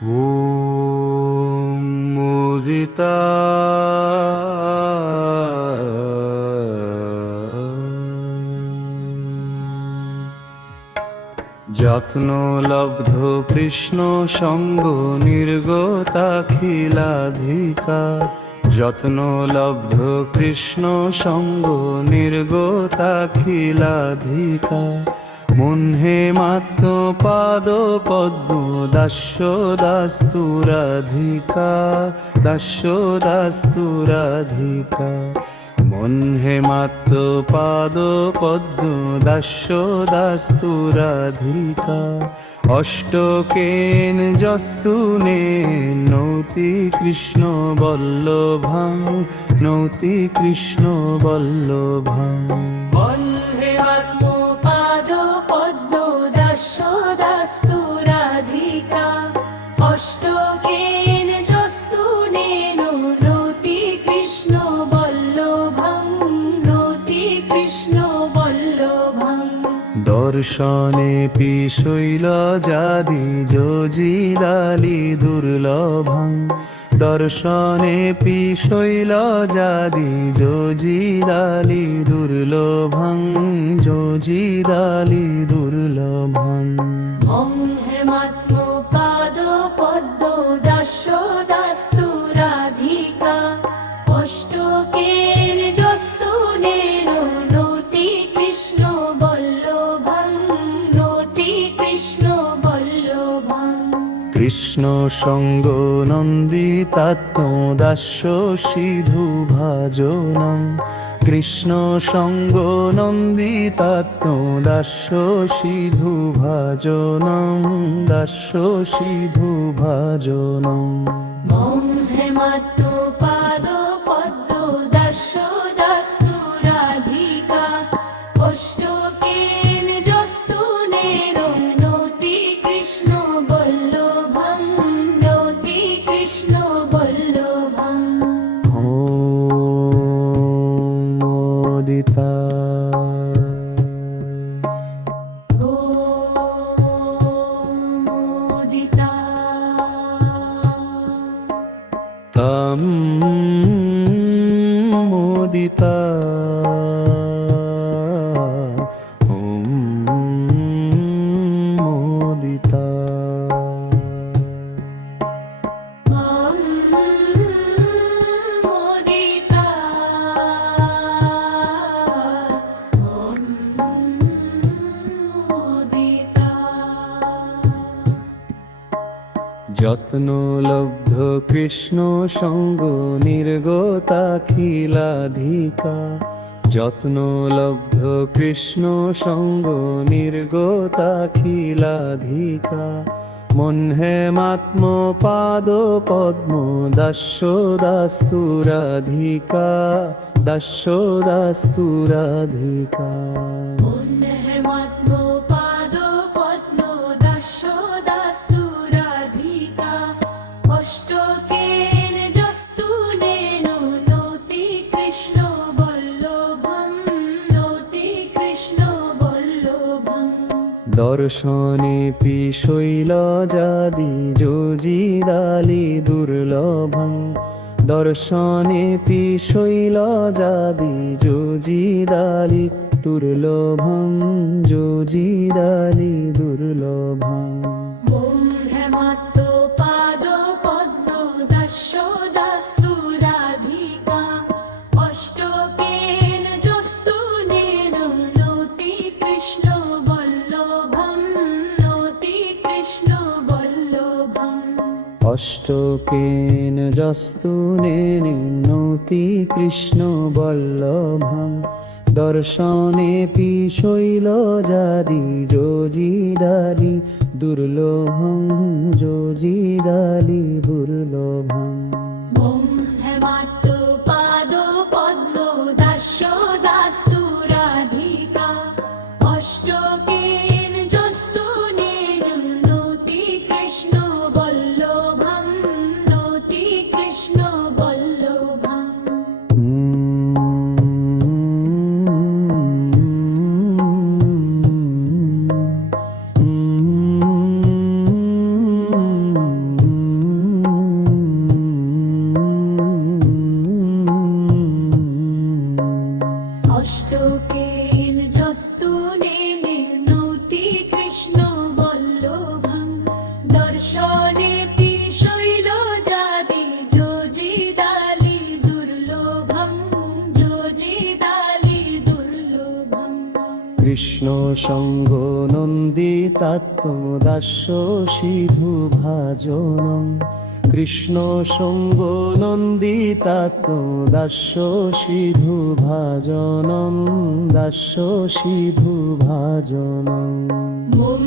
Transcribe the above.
ॐ मुदिता যত্ন লব্ধ কৃষ্ণ সঙ্গ নির্গতাখিলাধিকার যত্ন লব্ধ কৃষ্ণ সঙ্গ নির্গতাখিলাধিকার মুন্হে মাত্র পাদ পদ্ম, দাস্য দাস্তুরাধিকা দাস্য দাস্তুরাধিকা মন্হে মাত্র পাদ পদ্ম, দাস্য দাস্তুরাধিকা অষ্টকেন যস্তুনে নৌতি কৃষ্ণ বল্লভাং, নৌতি কৃষ্ণ বল্লভাং। দর্শনে পিশৈল যাদি যোজিলালি দুর্লভং। দর্শনে পিশৈল যাদি যোজিদালি দুর্লভং। যোজিদালি দুর্লভং। কৃষ্ণ সঙ্গ নন্দিতাত্মদাস্য সিধু ভাজনম। কৃষ্ণ সঙ্গ নন্দিতাত্মদাস্য সিধু ভাজনম। দাস্য সিধু ভাজনম। বন্ধে Um... যত্ন লব্ধ কৃষ্ণ সঙ্গ নির্গতাখিলাধিকা যত্ন লব্ধ কৃষ্ণ সঙ্গ নির্গতাখিলাধিকা মন্হে মাত্ম পাদ পদ্ম দাস্য দাস্তুরাধিকা। দর্শনে পিশৈল যাদি যোজিদালি দুর্লভং। দর্শনে পিশৈল যাদি যোজিদালি দুর্লভং। যোজিদালি দুর্লভং। অষ্টকেন যস্তুনে নতি কৃষ্ণ বল্লভ দর্শনে পি শৈল যাদি যোজিদালি দুর্লভং যোজিদালি দুর্লভং দর্শনে শৈল জাদি? যোজি দালি দুর্লভম যোজি দালি দুর্লভম। কৃষ্ণ সঙ্গ নন্দিতাত্মদাস্য সিধু ভাজনম। কৃষ্ণ সঙ্গ নন্দিতাত্মদাস্য সিধু ভাজনম দাস্য সিধু ভাজনম। মুম